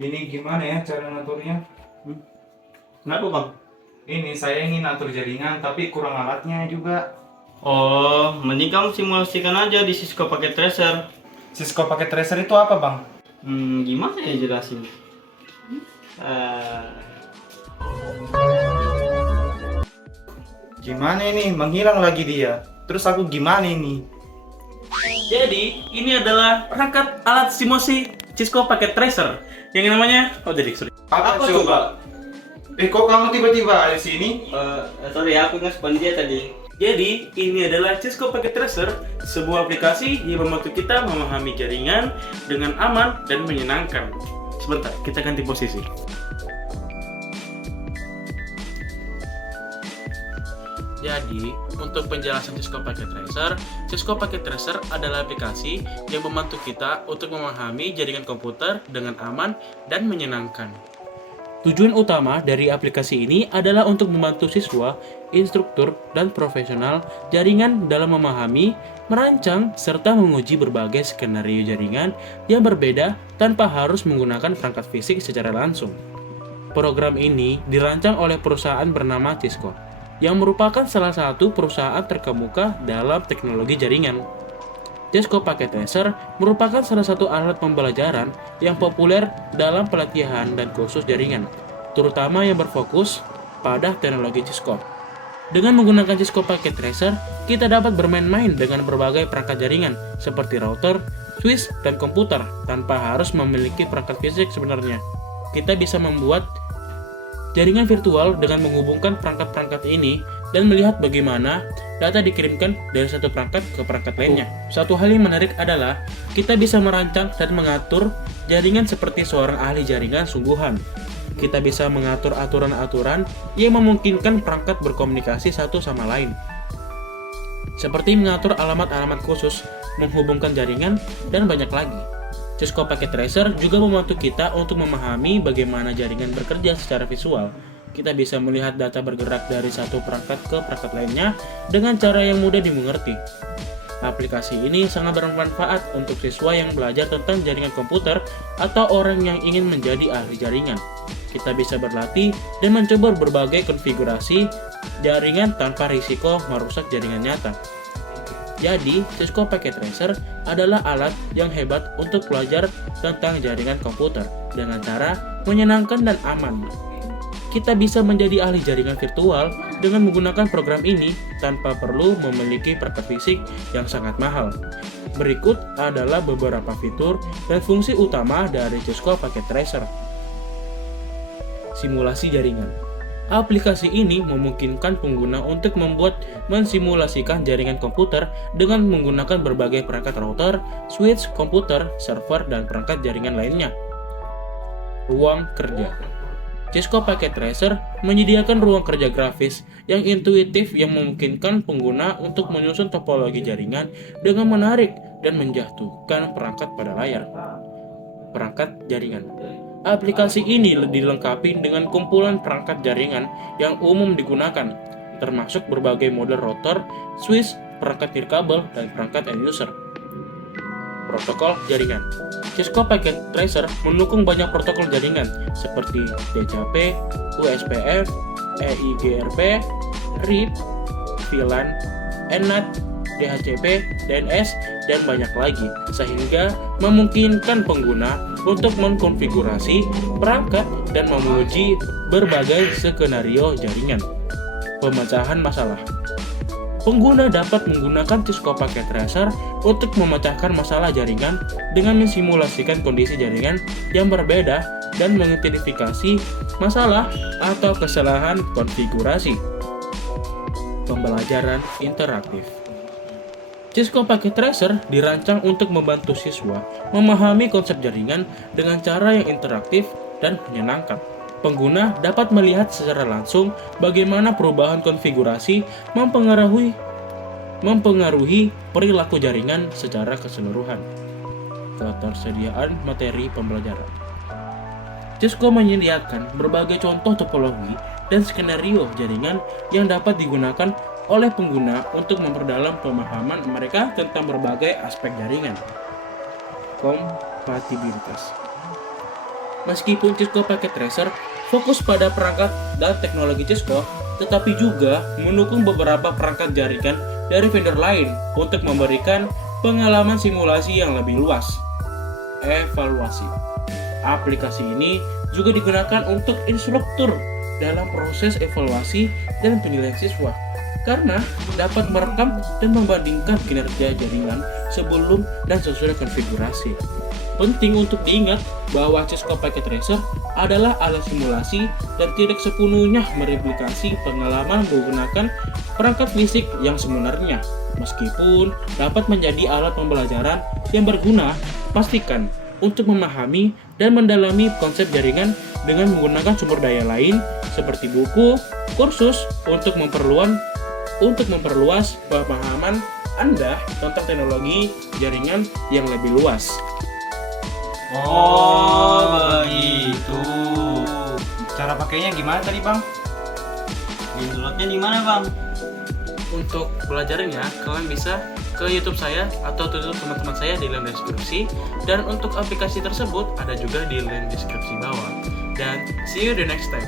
Ini gimana ya cara ngaturnya? Hmm. Kenapa bang? Ini saya ingin atur jaringan tapi kurang alatnya juga. Oh, mending kamu simulasikan aja di Cisco Packet Tracer. Cisco pakai tracer itu apa bang? Gimana ya jelasin? Eh, Gimana ini? Menghilang lagi dia. Terus aku gimana ini? Jadi, ini adalah perangkat alat simulasi Cisco Packet Tracer yang namanya sorry. Apa Apa coba? Kok kamu tiba-tiba ada di sini? sorry aku nge-spam dia tadi. Jadi, ini adalah Cisco Packet Tracer, sebuah aplikasi yang membantu kita memahami jaringan dengan aman dan menyenangkan. Sebentar, kita ganti posisi. Jadi, untuk penjelasan Cisco Packet Tracer adalah aplikasi yang membantu kita untuk memahami jaringan komputer dengan aman dan menyenangkan. Tujuan utama dari aplikasi ini adalah untuk membantu siswa, instruktur, dan profesional jaringan dalam memahami, merancang, serta menguji berbagai skenario jaringan yang berbeda tanpa harus menggunakan perangkat fisik secara langsung. Program ini dirancang oleh perusahaan bernama Cisco, yang merupakan salah satu perusahaan terkemuka dalam teknologi jaringan. Cisco Packet Tracer merupakan salah satu alat pembelajaran yang populer dalam pelatihan dan kursus jaringan, terutama yang berfokus pada teknologi Cisco. Dengan menggunakan Cisco Packet Tracer, kita dapat bermain-main dengan berbagai perangkat jaringan seperti router, switch, dan komputer tanpa harus memiliki perangkat fisik sebenarnya. Kita bisa membuat jaringan virtual dengan menghubungkan perangkat-perangkat ini dan melihat bagaimana data dikirimkan dari satu perangkat ke perangkat lainnya. Satu hal yang menarik adalah kita bisa merancang dan mengatur jaringan seperti seorang ahli jaringan sungguhan. Kita bisa mengatur aturan-aturan yang memungkinkan perangkat berkomunikasi satu sama lain, seperti mengatur alamat-alamat khusus, menghubungkan jaringan, dan banyak lagi. Cisco Packet Tracer juga membantu kita untuk memahami bagaimana jaringan bekerja secara visual. Kita bisa melihat data bergerak dari satu perangkat ke perangkat lainnya dengan cara yang mudah dimengerti. Aplikasi ini sangat bermanfaat untuk siswa yang belajar tentang jaringan komputer atau orang yang ingin menjadi ahli jaringan. Kita bisa berlatih dan mencoba berbagai konfigurasi jaringan tanpa risiko merusak jaringan nyata. Jadi, Cisco Packet Tracer adalah alat yang hebat untuk belajar tentang jaringan komputer dengan cara menyenangkan dan aman. Kita bisa menjadi ahli jaringan virtual dengan menggunakan program ini tanpa perlu memiliki perangkat fisik yang sangat mahal. Berikut adalah beberapa fitur dan fungsi utama dari Cisco Packet Tracer. Simulasi jaringan. Aplikasi ini memungkinkan pengguna untuk mensimulasikan jaringan komputer dengan menggunakan berbagai perangkat router, switch, komputer, server, dan perangkat jaringan lainnya. Ruang kerja. Cisco Packet Tracer menyediakan ruang kerja grafis yang intuitif yang memungkinkan pengguna untuk menyusun topologi jaringan dengan menarik dan menjatuhkan perangkat pada layar. Perangkat jaringan. Aplikasi ini dilengkapi dengan kumpulan perangkat jaringan yang umum digunakan, termasuk berbagai model router, switch, perangkat nirkabel, dan perangkat end user. Protokol jaringan. Cisco Packet Tracer mendukung banyak protokol jaringan seperti DHCP, USPF, EIGRP, RIP, VLAN, NAT, DHCP, DNS, dan banyak lagi, sehingga memungkinkan pengguna untuk mengkonfigurasi perangkat dan menguji berbagai skenario jaringan. Pemecahan masalah. Pengguna dapat menggunakan Cisco Packet Tracer untuk memecahkan masalah jaringan dengan mensimulasikan kondisi jaringan yang berbeda dan mengidentifikasi masalah atau kesalahan konfigurasi. Pembelajaran interaktif. Cisco Packet Tracer dirancang untuk membantu siswa memahami konsep jaringan dengan cara yang interaktif dan menyenangkan. Pengguna dapat melihat secara langsung bagaimana perubahan konfigurasi mempengaruhi perilaku jaringan secara keseluruhan. Ketersediaan materi pembelajaran. Cisco menyediakan berbagai contoh topologi dan skenario jaringan yang dapat digunakan oleh pengguna untuk memperdalam pemahaman mereka tentang berbagai aspek jaringan. Kompatibilitas. Meskipun Cisco Packet Tracer fokus pada perangkat dan teknologi Cisco, tetapi juga mendukung beberapa perangkat jaringan dari vendor lain untuk memberikan pengalaman simulasi yang lebih luas. Evaluasi. Aplikasi ini juga digunakan untuk instruktur dalam proses evaluasi dan penilaian siswa, karena dapat merekam dan membandingkan kinerja jaringan sebelum dan sesudah konfigurasi. Penting untuk diingat bahwa Cisco Packet Tracer adalah alat simulasi dan tidak sepenuhnya mereplikasi pengalaman menggunakan perangkat fisik yang sebenarnya. Meskipun dapat menjadi alat pembelajaran yang berguna, pastikan untuk memahami dan mendalami konsep jaringan dengan menggunakan sumber daya lain seperti buku, kursus untuk memperluas pemahaman Anda tentang teknologi jaringan yang lebih luas. Oh, begitu. Cara pakainya gimana tadi, Bang? Downloadnya di mana, Bang? Untuk belajarnya, kalian bisa ke YouTube saya atau tutup teman-teman saya di link deskripsi. Dan untuk aplikasi tersebut ada juga di link deskripsi bawah. Dan see you the next time.